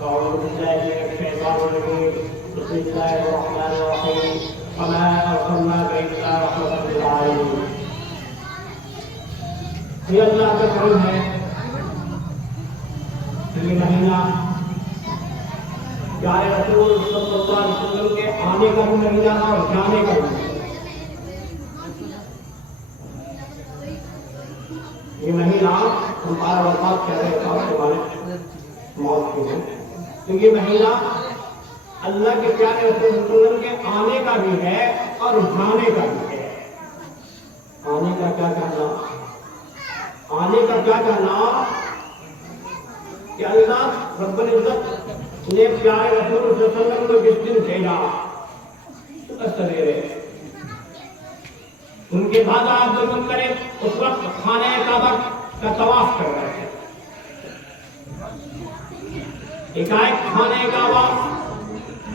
أعوذ بالله من الشيطان الرجيم بسم الله الرحمن الرحيم وما أرسلناك إلا رحمة للعالمين. یہ اللہ کا کرم ہے یہ مہینہ پیارے رسول صلی اللہ علیہ وسلم کے آنے کا بھی مہینہ اور جانے کا بھی. یہ مہینہ ہمارا وفات کہہ رہے ہمارے موت کے ہیں، تو یہ مہینہ اللہ کے پیارے رسول صلی اللہ علیہ وسلم کے آنے کا بھی ہے اور جانے کا بھی ہے. آنے کا کیا کہنا؟ آنے کا کیا کہنا کہ اللہ رب العزت نے پیارے رسول صلی اللہ علیہ وسلم کو جس دن بھیجا سویرے، ان کے بعد آپ درود کریں، اس وقت خانہ کعبہ کا طواف کر رہے تھے. ایک خانہ کعبہ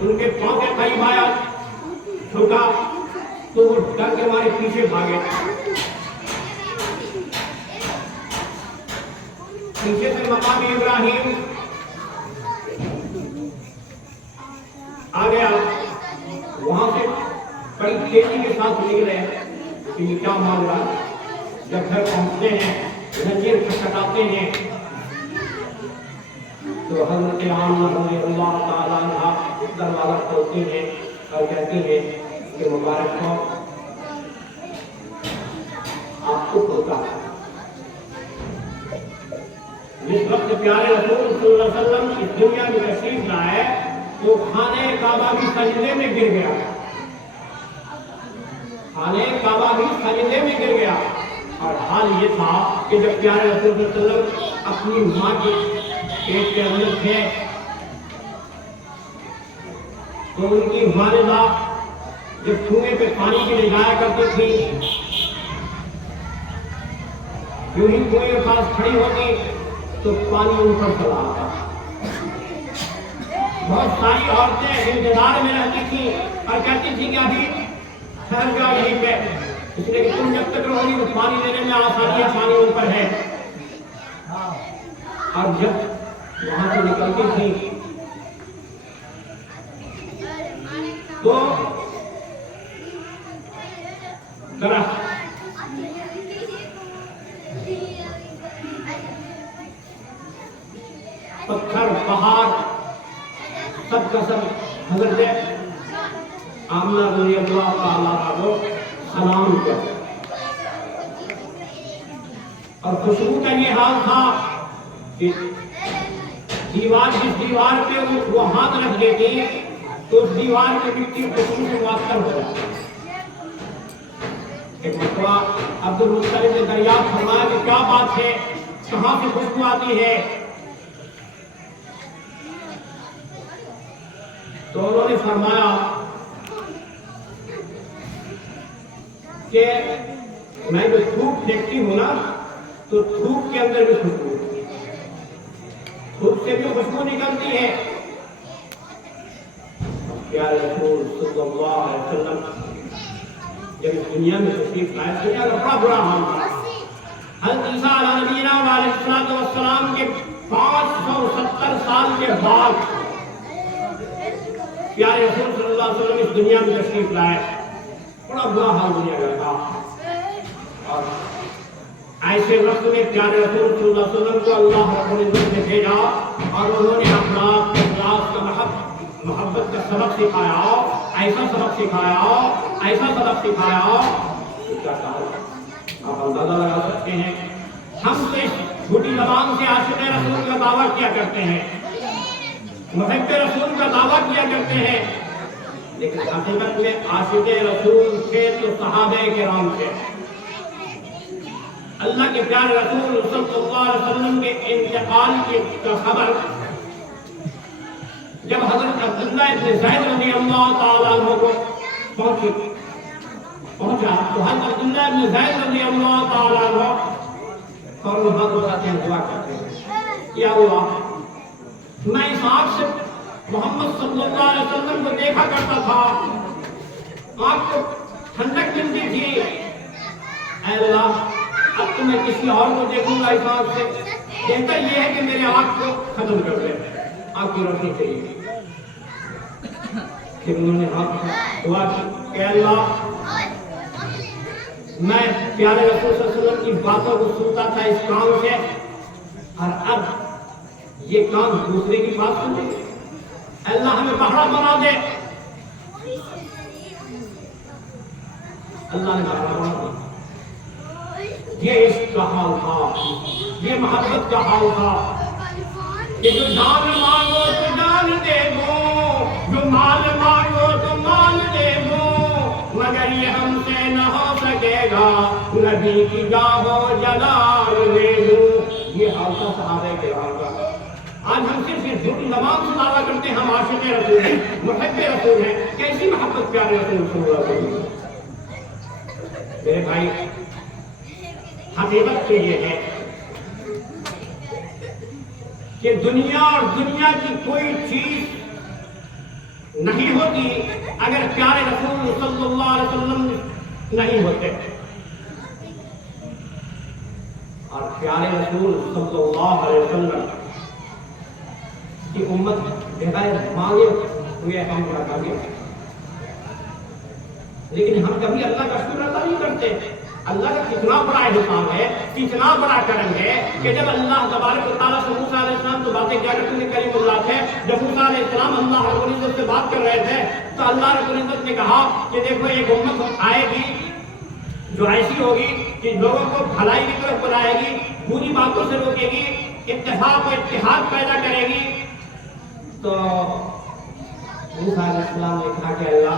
ان کے پاؤں کے قریب آیا، جھکا تو وہ ڈر کے ہمارے پیچھے بھاگے. پیچھے سے مقام ابراہیم آ گیا، وہاں سے بڑی تیزی کے ساتھ نکلے کہ یہ کیا معاملہ. جب گھر پہنچتے ہیں، زنجیر کھٹکھٹاتے ہیں، تو حضرت آمنہ رضی اللہ تعالیٰ عنہا دروازہ کھولتی ہیں اور کہتی ہیں کہ مبارک ہو آپ کو کھولتا ہے. جس وقت پیارے رسول صلی اللہ علیہ وسلم اس دنیا میں تشریف لائے تو خانہ کعبہ بھی سجدے میں گر گیا. خانہ کعبہ بھی سجدے میں گر گیا. اور حال یہ تھا کہ جب پیارے رسول صلی اللہ علیہ وسلم اپنی ماں کے پیٹ کے اندر تھے تو ان کی والدہ جب کنویں پہ پانی کے لیے جایا کرتی تھی، یوں ہی کنویں کے پاس کھڑی ہوتی تو پانی اوپر چلا آتا. بہت ساری عورتیں انتظار میں رہتی تھیں اور کہتی تھی کہ ابھی ٹھہر جاؤ یہیں پہ، اس لیے کہ تم جب تک رہو گی تو پانی لینے میں آسانی ہے، پانی اوپر ہے. اور جب وہاں سے نکلتی تھی تو درخت پتھر پہاڑ سب کا سب حضرت آمنہ رضی اللہ تعالیٰ کو سلام کیا. اور خوشبو کا یہ حال تھا کہ دیوار جس دیوار پہ وہ ہاتھ رکھ دیتی تو اس دیوار کے مٹی خوشبو سے معطر ہو جاتی. ایک مرتبہ عبد المطلب نے دریافت فرمایا کہ کیا بات ہے، کہاں سے خوشبو آتی ہے؟ تو انہوں نے فرمایا کہ میں جو تھوک پھینکتی ہوں نا تو تھوک کے اندر بھی خوشبو ہوتی ہے، تھوک سے بھی خوشبو نکلتی ہے. پیارے رسول صلی اللہ علیہ وسلم جب اس دنیا میں تشریف لائے، دنیا کا بڑا برا حال تھا. حضرت عیسیٰ علیہ نبینا علیہ السلام کے 570 سال کے بعد پیارے رسول صلی اللہ علیہ وسلم اس دنیا میں تشریف لائے. بڑا برا حال دنیا کا تھا. اور ایسے وقت میں پیارے رسول صلی اللہ علیہ وسلم کو اللہ رب العزت نے بھیجا اور انہوں نے اخلاق کا محبت کا سبق سکھایا، ایسا سبق سکھایا، ایسا سبق سکھایا. کیا کہا آپ اندازہ لگا سکتے ہیں. ہم تو اس جھوٹی زبان سے عاشق رسول کا دعویٰ کیا کرتے ہیں، محب رسول کا دعویٰ کیا کرتے ہیں، لیکن حقیقت میں عاشق رسول تھے تو صحابہ کرام تھے. اللہ کے پیارے رسول صلی اللہ علیہ وسلم کے انتقال کی خبر جب حضرت عبداللہ ابن زید رضی اللہ تعالیٰ عنہ کو پہنچا تو حضرت عبداللہ ابن زید رضی اللہ تعالیٰ عنہ فوراً ہاتھ اٹھاتے ہیں، دعا کرتے ہیں، یا اللہ میں اس آنکھ سے محمد صلی اللہ علیہ وسلم کو دیکھا کرتا تھا، آنکھ کو ٹھنڈک ملتی تھی، اے اللہ اب تو میں کسی اور کو دیکھوں گا اس آنکھ سے، بہتر یہ ہے کہ میرے آنکھ کو ختم کر دے. آپ کی روشنی چاہیے. پھر انہوں نے ہاتھ دعا کی کہ اللہ میں پیارے رسول صلی اللہ علیہ وسلم کی باتوں کو سنتا تھا اس کام سے اور اب یہ کام دوسرے کی بات سنے. اللہ ہمیں بہرا بنا دے. اللہ نے بہرا بنا دیا. یہ عشق کا حال تھا, یہ محبت کا حال تھا کہ جو جان مانگو تو جان دے دو, جو مال مانگو تو مال دے دو, مگر یہ ہم سے نہ ہو سکے گا نبی کی جاہ و جلال دے دوں. یہ حال تھا صحابہ کرام کا. آج ہم صرف یہ جھوٹی زبان سے دعویٰ کرتے ہیں ہم عاشق رسول ہیں, محب رسول ہیں. کیسی محبت پیارے رسول صلی اللہ علیہ وسلم. میرے بھائی حقیقت تو یہ ہے کہ دنیا اور دنیا کی کوئی چیز نہیں ہوتی اگر پیارے رسول صلی اللہ علیہ وسلم نہیں ہوتے. اور پیارے رسول صلی اللہ علیہ وسلم کی امت بغیر مانگے ہوئے ہم کیا کریں, لیکن ہم کبھی اللہ کا شکر ادا نہیں کرتے. اللہ کا کتنا بڑا احسان ہے, کتنا بڑا کرم ہے کہ جب اللہ تبارک و تعالیٰ سے موسیٰ علیہ السلام تو باتیں کیا کرتے ہیں, کریم اللہ تھے, جب موسیٰ علیہ السلام اللہ رب العزت سے بات کر رہے تھے تو اللہ رب العزت نے کہا کہ دیکھو ایک امت آئے گی جو ایسی ہوگی کہ لوگوں کو بھلائی کی طرف بلائے گی, بری باتوں سے روکے گی, اتفاق و اتحاد پیدا کرے گی. تو موسیٰ علیہ السلام نے کہا کہ اللہ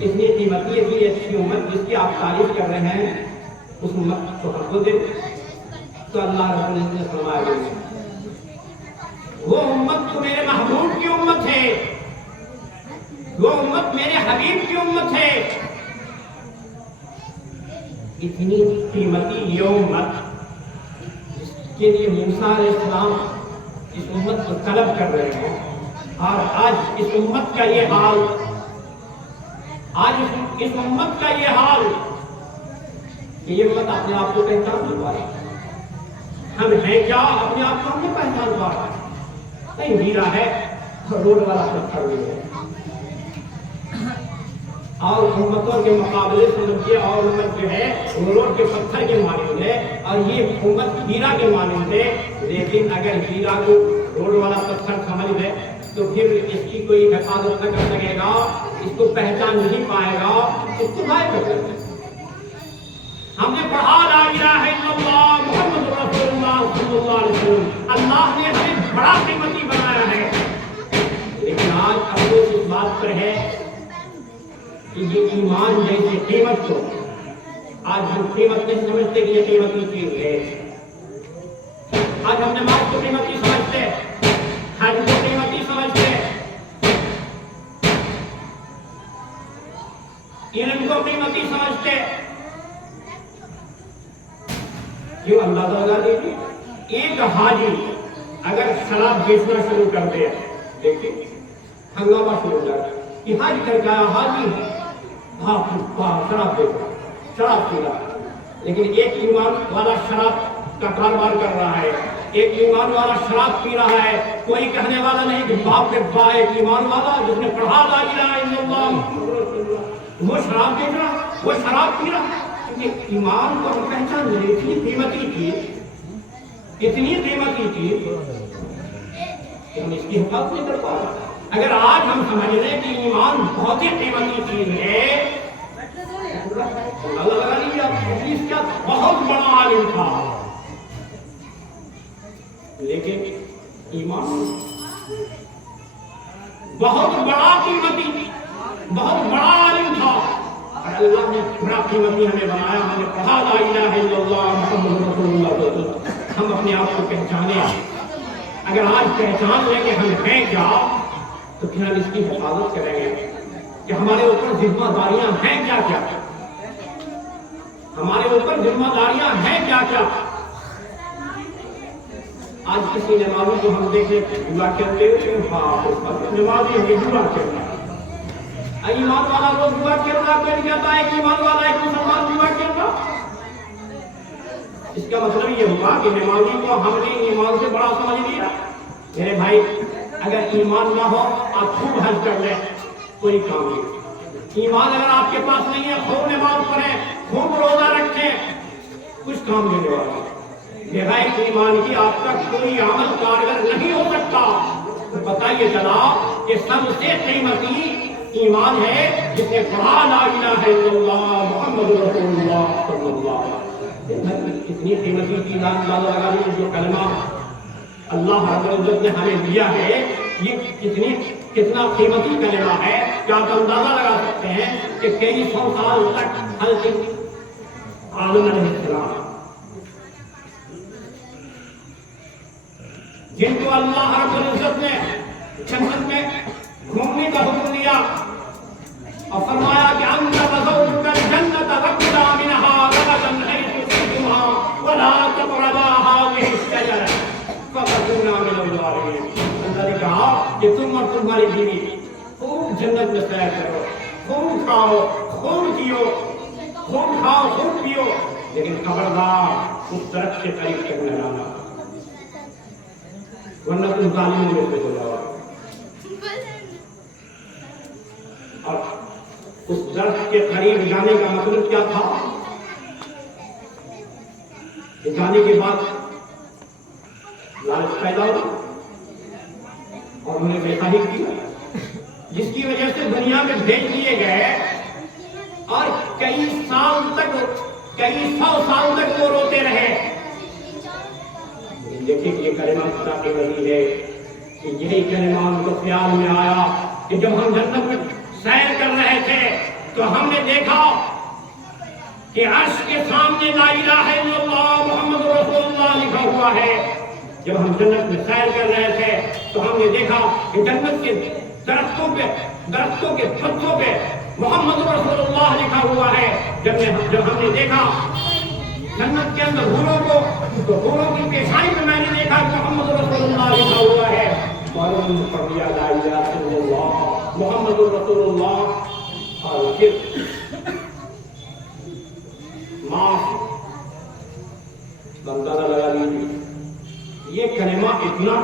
اتنی قیمتی اتنی اچھی امت جس کی آپ تعریف کر رہے ہیں اس امت کو ہم کو دے. تو اللہ رب العزت نے فرمایا وہ امت تو میرے محبوب کی امت ہے, وہ امت میرے حبیب کی امت ہے. اتنی قیمتی یہ امت جس کے لیے موسیٰ علیہ السلام اس امت کو طلب کر رہے ہیں, اور آج اس امت کا یہ حال, آج اس امت کا یہ حال کہ یہ امت اپنے آپ کو پہچان نہیں پا رہی. ہم ہیں کیا اپنے آپ کو ہم نے پہچان پا رہا ہے. نہیں ہیرا ہے روڈ والا پتھر بھی ہے, اور امتوں کے مقابلے سے اور امت جو ہے وہ روڈ کے پتھر کے مانند ہے اور یہ امت ہیرا کے مانند ہے. لیکن اگر ہیرا کو روڈ والا پتھر سمجھ لے تو پھر اس کی کوئی حفاظت نہ کر سکے گا, اس کو پہچان نہیں پائے گا, اس کو غائب کر دے. ہم نے پڑھا لا الہ الا اللہ محمد رسول اللہ صلی اللہ علیہ وسلم, اللہ نے ہمیں بڑا قیمتی بنایا ہے. لیکن آج افسوس اس بات پر ہے کہ یہ ایمان جیسے قیمت کو آج ہم قیمت نہیں سمجھتے کہ یہ قیمتی چیز ہے. آج ہم نماز کو قیمتی سمجھتے, حج کو قیمتی سمجھتے, علم کو قیمتی سمجھتے. کیوں اندازہ لگا دیجیے, ایک حاجی اگر شراب بیچنا شروع کر دے, دیکھیے ہنگامہ شروع ہو جائے کہ حج کر کے آیا حاجی ہے, شراب بیچ رہا, شراب پی رہا. لیکن ایک ایمان والا شراب کا کاروبار کر رہا ہے, ایک ایمان والا شراب پی رہا ہے. کوئی کہنے والا نہیں کہ باپ کے با ایک ایمان والا جس نے پڑھا لا الہ الا اللہ وہ شراب بیچ رہا, وہ شراب پی رہا. کیونکہ ایمان کو ہم پہچان لیں, اتنی قیمتی چیز, اتنی قیمتی چیز کہ ہم اس کی حفاظت نہیں کر پا رہے. اگر آج ہم سمجھ لیں کہ ایمان بہت ہی قیمتی چیز ہے, اللہ لگا لیجیے آپ اس کا بہت بڑا عالم تھا, لیکن ایمان بہت بڑا قیمتی, بہت بڑا عالم تھا, اور اللہ نے بڑا قیمتی ہمیں بنایا. ہم نے پڑھا لا الہ الا اللہ محمد رسول اللہ. ہم اپنے آپ کو پہچانیں. اگر آج پہچان لیں کہ ہم ہیں کیا تو پھر ہم اس کی حفاظت کریں گے کہ ہمارے اوپر ذمہ داریاں ہیں کیا کیا, ہمارے اوپر ذمہ داریاں ہیں کیا کیا. آج کسی نمازی کو ہم دیکھیں دعا کرتے ہوئے نمازی ہمیں دعا کرنا, ایمان والا وہ دعا کرنا, کوئی نہیں کہتا ہے کہ ایمان والا ایک مسلمان دعا کرنا. اس کا مطلب یہ ہوا کہ نمازی کو ہم نے ایمان سے بڑا سمجھ لیا. میرے بھائی اگر ایمان نہ ہو آپ خوب حج کر لیں کوئی کام نہیں. ایمان اگر آپ کے پاس نہیں ہے خوب نماز پڑھیں خوب روزہ رکھیں کچھ کام دینے والا. بغیر ایمان کی آپ کا کوئی عمل کارگر نہیں ہو سکتا. تو پتہ یہ چلا کہ سب سے قیمتی ایمان ہے جس نے کہا لا الہ الا اللہ محمد رسول اللہ صلی اللہ علیہ وسلم. اتنی قیمتی چیز اندازہ لگا لیجیے جو کلمہ اللہ رب العزت نے ہمیں دیا ہے یہ کتنا قیمتی کلمہ ہے کہ آپ اندازہ لگا سکتے ہیں کہ کئی سو سال تک حضرت آدم علیہ السلام جن کو اللہ رب العزت نے جنت میں گھومنے کا حکم دیا اور فرمایا کہ انت تزوج الجنت وقلا منها رغدا حيث شئتما ولا تقربا هذه الشجرة فتكونا من الظالمين. اللہ نے کہا کہ تم اور تمہاری بیوی خوب جنت میں سیر کرو خوب کھاؤ خوب پیو خوب کھاؤ خوب پیو لیکن خبردار اس درخت کے قریب تک نہ جانا ورنہ تم ظالموں میں سے ہو جاؤ. اور اس درخت کے قریب جانے کا مطلب کیا تھا کہ جانے کے بعد لالچ پیدا ہوا اور انہیں ویسا ہی کیا جس کی وجہ سے دنیا میں بھیج دیے گئے اور کئی سو سال تک وہ روتے رہے. دیکھیں کہ یہ کلمہ خدا کی وحی ہے کہ یہی کلمہ ان کو خیال میں آیا کہ جب ہم جنت میں سیر کر رہے تھے تو ہم نے دیکھا کہ عرش کے سامنے لا الہ الا اللہ محمد رسول اللہ لکھا ہوا ہے. جب ہم جنت میں سیر کر رہے تھے تو ہم نے دیکھا کہ جنت کے درختوں کے پتوں پہ محمد رسول اللہ لکھا ہوا ہے. جب ہم نے دیکھا جنت کے اندر حوروں کو تو حوروں کی پیشانی میں نے دیکھا کہ محمد رسول اللہ لکھا ہوا ہے. معلوم پڑ گیا لا الہ الا اللہ محمد رسول اللہ. اور پھر معاف اندازہ لگا لیجیے یہ کلمہ اتنا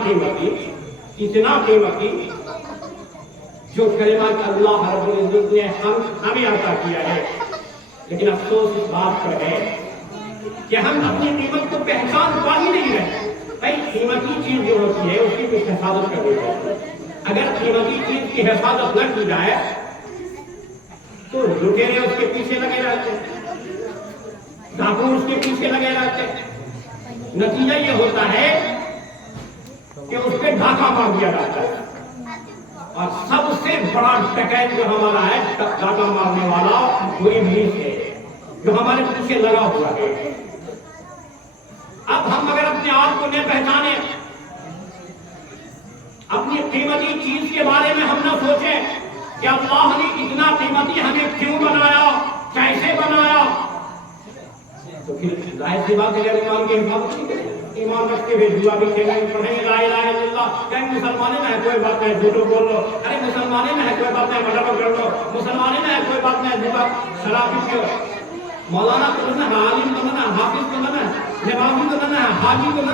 قیمتی جو کلمہ اللہ رب العزت نے ہمیں عطا کیا ہے. لیکن افسوس اس بات پر ہے کہ ہم اپنی قیمت کو پہچان پا ہی نہیں رہے. بھائی قیمتی چیز جو ہوتی ہے اس کی کچھ حفاظت کرنی چاہیے. اگر قیمتی چیز کی حفاظت نہ کی جائے تو لٹیرے اس کے پیچھے لگے رہتے ڈاکو اس کے پیچھے لگے رہتے. نتیجہ یہ ہوتا ہے کہ اس پہ ڈھاکہ مار دیا جاتا ہے. اور سب سے بڑا ڈکیت جو ہمارا ہے ڈاکہ مارنے والا وہ ابلیس ہے جو ہمارے پیچھے لگا ہوا ہے. اب ہم اگر اپنے آپ کو نہ پہچانے اپنی قیمتی چیز کے بارے میں ہم نہ سوچیں کہ اللہ نے اتنا قیمتی ہمیں کیوں بنایا کیسے بنایا تو پھر ظاہر سی بات ہے ایمان کی حفاظت نہیں کریں. ایمان رکھتے ہوئے دعا بھی پڑھیں گے لا الہ الا اللہ. کہیں مسلمانے میں ہے کوئی بات نہیں جھوٹو بول لو. ارے مسلمانے میں ہے کوئی بات نہیں مڈر کر لو. مسلمانے میں ہے کوئی بات نہیں دعا شراب پیو. مولانا تو نہ عالم تو نہ حافظ تو نہ نمازی تو نہ حاجی تو نہ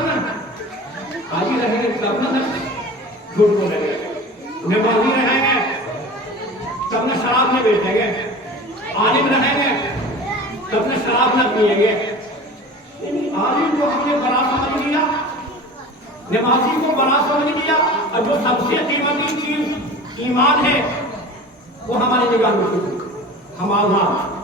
حاجی رہیں گے تب نہ جھوٹ بولیں گے. نمازی رہیں گے تب نہ شراب نہ بیچیں گے. عالم رہیں گے تب نہ شراب نہ پیئیں گے. عالم کو ہم نے بڑا سمجھ لیا نمازی کو بڑا سمجھ لیا اور جو سب سے قیمتی چیز ایمان ہے وہ ہماری نگاہ میں ہم آزاد